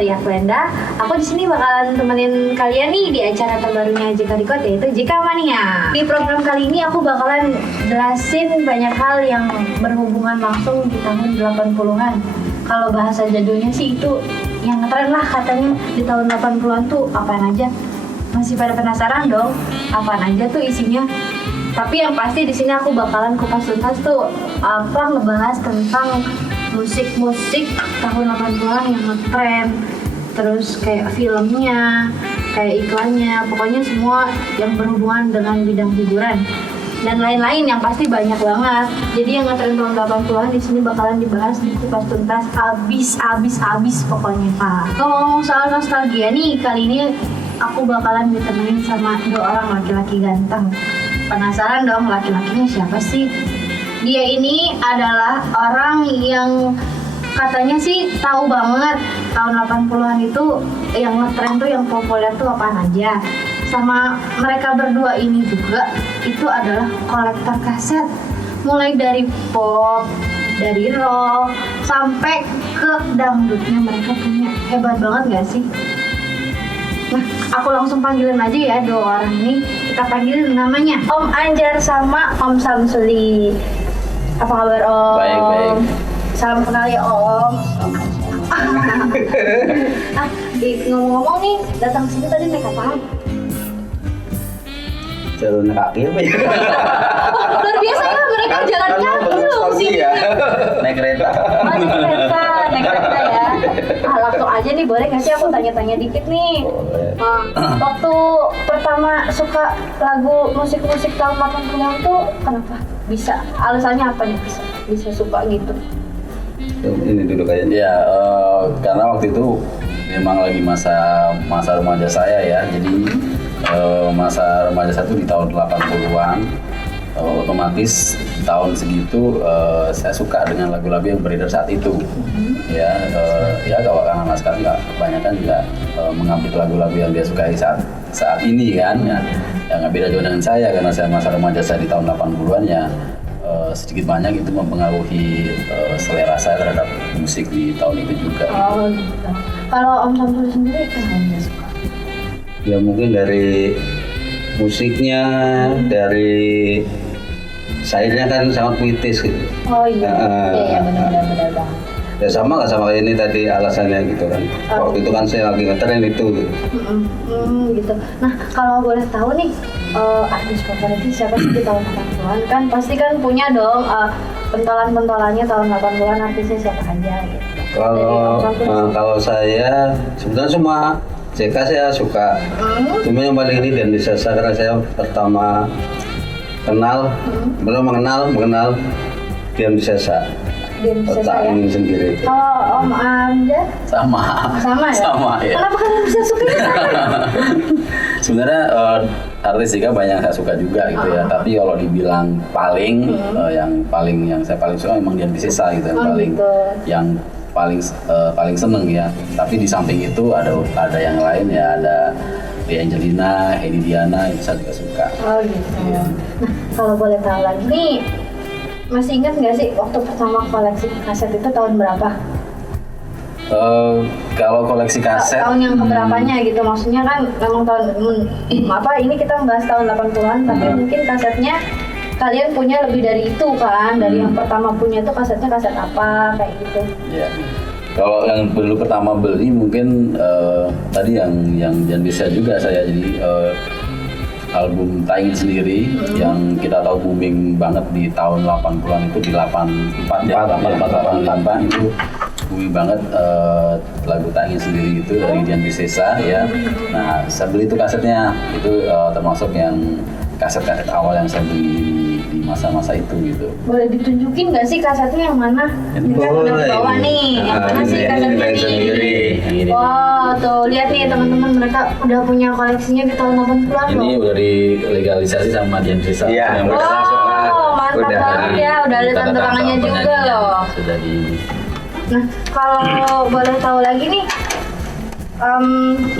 dari Aklenda. Aku di sini bakalan temenin kalian nih di acara terbarunya JK Record, yaitu JK Mania. Di program kali ini aku bakalan jelasin banyak hal yang berhubungan langsung di tahun 80-an. Kalau bahasa jadulnya sih itu yang ngetren lah katanya di tahun 80-an tuh apaan aja. Masih pada penasaran dong apaan aja tuh isinya? Tapi yang pasti di sini aku bakalan kupas tuntas tuh ngebahas tentang musik-musik tahun 80-an yang ngetren, terus kayak filmnya, kayak iklannya, pokoknya semua yang berhubungan dengan bidang hiburan dan lain-lain yang pasti banyak banget. Jadi yang ngetren tahun 80-an di sini bakalan dibahas di kupas tuntas abis pokoknya. Ngomong soal nostalgia nih, kali ini aku bakalan ditemenin sama 2 orang laki-laki ganteng. Penasaran dong laki-lakinya siapa sih? Dia ini adalah orang yang katanya sih tahu banget tahun 80-an itu yang ngetren tuh, yang populer tuh apaan aja. Sama mereka berdua ini juga itu adalah kolektor kaset. Mulai dari pop, dari rock, sampai ke dangdutnya mereka punya. Hebat banget gak sih? Nah, aku langsung panggilin aja ya 2 orang ini. Kita panggilin namanya Om Anjar sama Om Samsuli. Apa kabar Om? Baik. Salam kenal ya Om. Ngomong-ngomong nih, datang sini tadi naik apaan? Jalan kaki apa ya? Luar biasa ya, mereka jalan kaki loh sini. Naik kereta. Naik kereta ya. Langsung aja nih, boleh nggak sih aku tanya-tanya dikit nih? Waktu pertama suka lagu musik-musik tahun 80-an tuh kenapa? Bisa, alasannya apa nih bisa suka gitu? Ini dulu kayaknya. Ya, karena waktu itu memang lagi masa remaja saya ya. Jadi masa remaja saya itu di tahun 80-an. Otomatis tahun segitu saya suka dengan lagu-lagu yang beredar saat itu. Ya kalau anak sekarang kebanyakan juga mengambil lagu-lagu yang dia sukai saat ini kan ya. Yang nggak beda jauh dengan saya, karena saya masa remaja saya di tahun 80-an ya, sedikit banyak itu mempengaruhi selera saya terhadap musik di tahun itu juga. Oh gitu. Kalau Om Samsul sendiri kenapa suka? Ya mungkin dari musiknya, dari syairnya kan sangat puitis gitu. Oh iya, benar banget. Ya sama nggak sama ini tadi alasannya gitu kan. Waktu itu kan saya lagi ngetren itu gitu. Gitu. Nah kalau boleh tahu nih, artis favoritnya siapa sih di tahun 80-an? Kan pasti kan punya dong pentolan-pentolannya tahun 80-an, artisnya siapa aja gitu. Kalau saya sebenarnya semua JK saya suka. Cuma yang paling ini dan bisa karena saya pertama belum mengenal Dian Piscesa. Tak ingin sendiri itu. Kalau Om Anjar? Sama ya? Sama ya. Kenapa kalian bisa suka saya? Sebenarnya artis juga banyak saya suka juga gitu ya. Tapi kalau dibilang paling yang saya paling suka memang Dian Piscesa gitu, yang paling seneng ya. Tapi di samping itu ada yang lain ya, ada Ria Angelina, Heidi Diana, itu saya juga suka. Oh gitu. Ya. Nah kalau boleh tahu lagi nih, masih ingat nggak sih waktu pertama koleksi kaset itu tahun berapa? Kalau koleksi kaset tahun yang keberapanya gitu, maksudnya kan memang tahun ini kita membahas tahun 80-an, tapi mungkin kasetnya kalian punya lebih dari itu kan, dari yang pertama punya itu kasetnya kaset apa kayak gitu. Iya. Kalau yang dulu pertama beli mungkin tadi yang Dian Piscesa juga saya, jadi album Tak Ingin Sendiri yang kita tahu booming banget di tahun 80-an itu di 84 itu booming banget, lagu Tak Ingin Sendiri itu dari Dian Piscesa ya. Nah saya beli itu kasetnya, itu termasuk yang kaset-kaset awal yang saya beli di masa-masa itu gitu. Boleh ditunjukin nggak sih kasetnya yang mana? Ini kan udah dibawa nih, yang mana sih kasetnya ini? Wow, tuh lihat nih teman-teman, mereka udah punya koleksinya di tahun 80-an loh. Ini udah dilegalisasi sama Dian Piscesa. Iya. Wow, mantap banget ya, udah ada tanda tangannya juga loh. Sudah di. Nah, kalau boleh tahu lagi nih,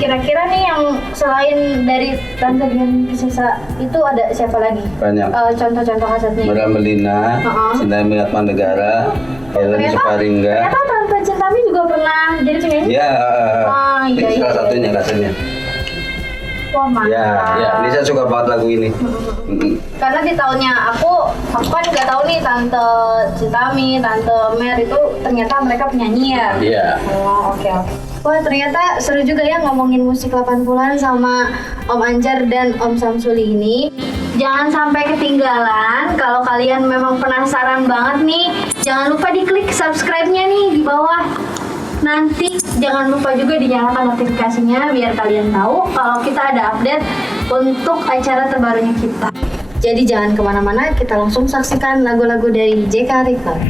Kira-kira nih yang selain dari Tante Dian Piscesa itu ada siapa lagi? Banyak. Contoh-contoh kasetnya. Meriam Belina, Cinta Miatman Negara, Helen Sukaringga. Ternyata Tante Cintami juga pernah jadi penyanyi? Iya, iya, ini salah iya. satunya kasetnya. Wah mantap. Ya, ini saya suka banget lagu ini. Karena di tahunnya aku kan nggak tahu nih Tante Cintami, Tante Mer itu ternyata mereka penyanyi ya. Iya. Oh oke. Wah ternyata seru juga ya ngomongin musik 80-an sama Om Anjar dan Om Samsuli ini. Jangan sampai ketinggalan. Kalau kalian memang penasaran banget nih, jangan lupa diklik subscribe-nya nih di bawah. Nanti jangan lupa juga dinyalakan notifikasinya biar kalian tahu kalau kita ada update untuk acara terbarunya kita. Jadi jangan kemana-mana, kita langsung saksikan lagu-lagu dari JK Record.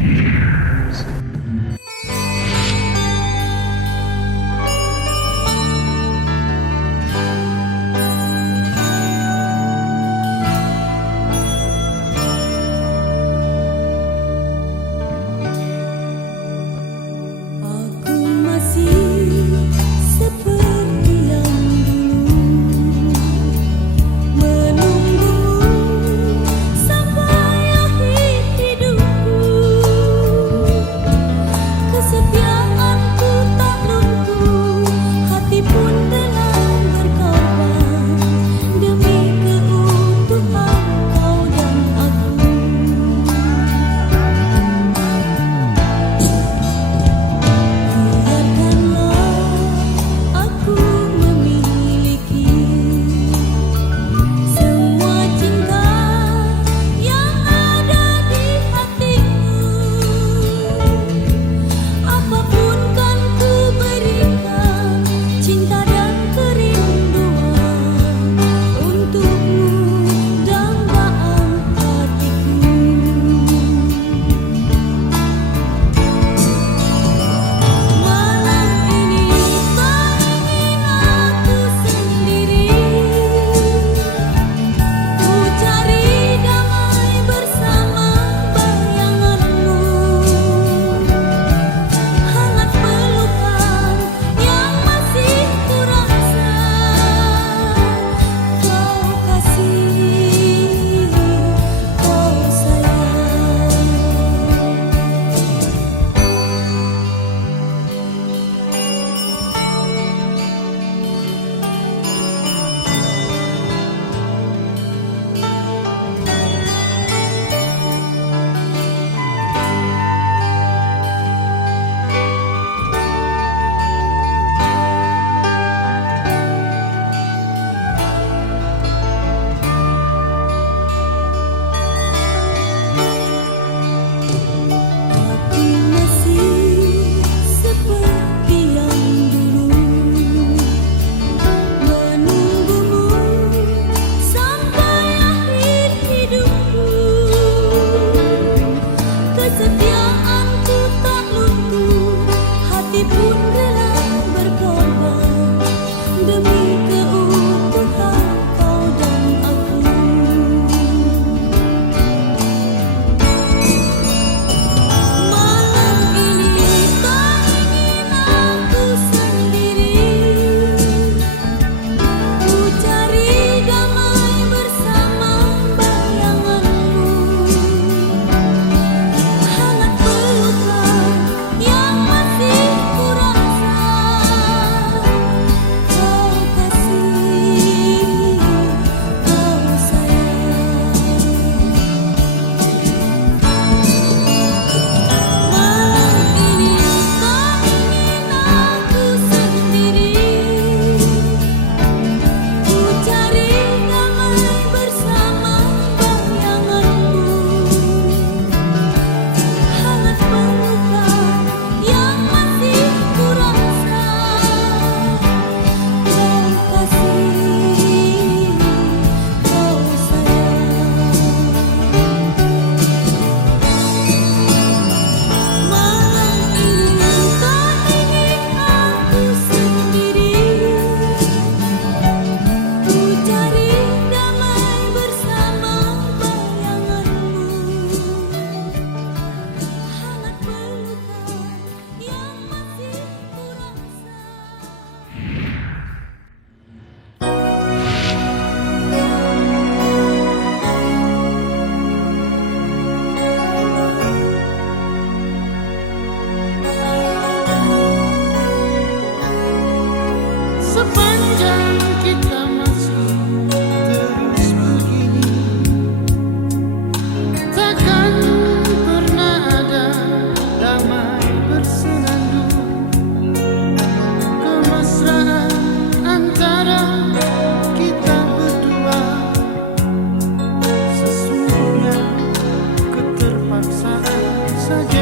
Aku masih seperti yang dulu, menunggu sampai akhir hidupku. saja